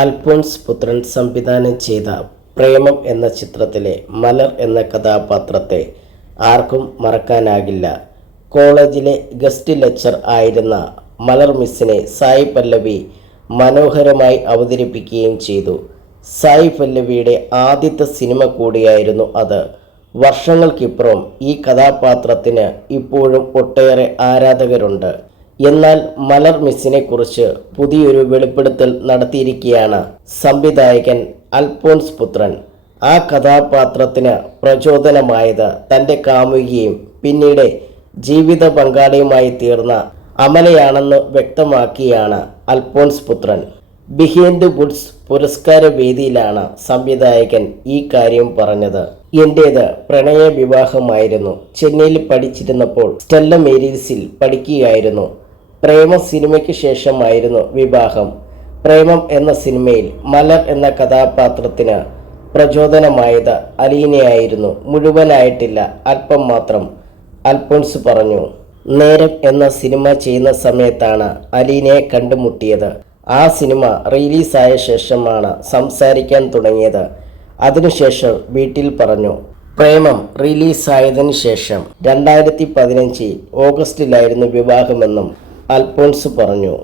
അൽഫോൺസ് പുത്രൻ സംവിധാനം ചെയ്ത പ്രേമം എന്ന ചിത്രത്തിലെ മലർ എന്ന കഥാപാത്രത്തെ ആർക്കും മറക്കാനാകില്ല. കോളേജിലെ ഗസ്റ്റ് ലെക്ചർ ആയിരുന്ന മലർ മിസ്സിനെ സായി പല്ലവി മനോഹരമായി അവതരിപ്പിക്കുകയും ചെയ്തു. സായി പല്ലവിയുടെ ആദ്യത്തെ സിനിമ കൂടിയായിരുന്നു അത്. വർഷങ്ങൾക്കിപ്പുറം ഈ കഥാപാത്രത്തിന് ഇപ്പോഴും ഒട്ടേറെ ആരാധകരുണ്ട്. എന്നാൽ മലർ മിസ്സിനെ കുറിച്ച് പുതിയൊരു വെളിപ്പെടുത്തൽ നടത്തിയിരിക്കുകയാണ് സംവിധായകൻ അൽഫോൺസ് പുത്രൻ. ആ കഥാപാത്രത്തിന് പ്രചോദനമായത് തൻ്റെ കാമുകിയും പിന്നീട് ജീവിത പങ്കാളിയുമായി തീർന്ന അമലയാണെന്ന് വ്യക്തമാക്കിയാണ് അൽഫോൺസ് പുത്രൻ. ബിഹൈൻഡ് ദി വുഡ്സ് പുരസ്കാര വേദിയിലാണ് സംവിധായകൻ ഈ കാര്യം പറഞ്ഞത്. എൻ്റേത് പ്രണയ വിവാഹമായിരുന്നു. ചെന്നൈയിൽ പഠിച്ചിരുന്നപ്പോൾ സ്റ്റെല്ല മേരീസിൽ പഠിക്കുകയായിരുന്നു. പ്രേമം സിനിമയ്ക്ക് ശേഷമായിരുന്നു വിവാഹം. പ്രേമം എന്ന സിനിമയിൽ മലർ എന്ന കഥാപാത്രത്തിന് പ്രചോദനമായത് അലീനയായിരുന്നു. മുഴുവനായിട്ടില്ല, അല്പം മാത്രം, അൽഫോൺസ് പറഞ്ഞു. നേരം എന്ന സിനിമ ചെയ്യുന്ന സമയത്താണ് അലീനയെ കണ്ടുമുട്ടിയത്. ആ സിനിമ റിലീസായ ശേഷമാണ് സംസാരിക്കാൻ തുടങ്ങിയത്. അതിനുശേഷം വീട്ടിൽ പറഞ്ഞു. പ്രേമം റിലീസായതിനു ശേഷം 2015 ഓഗസ്റ്റിലായിരുന്നു വിവാഹമെന്നും അൽഫോൺസ് പറഞ്ഞു.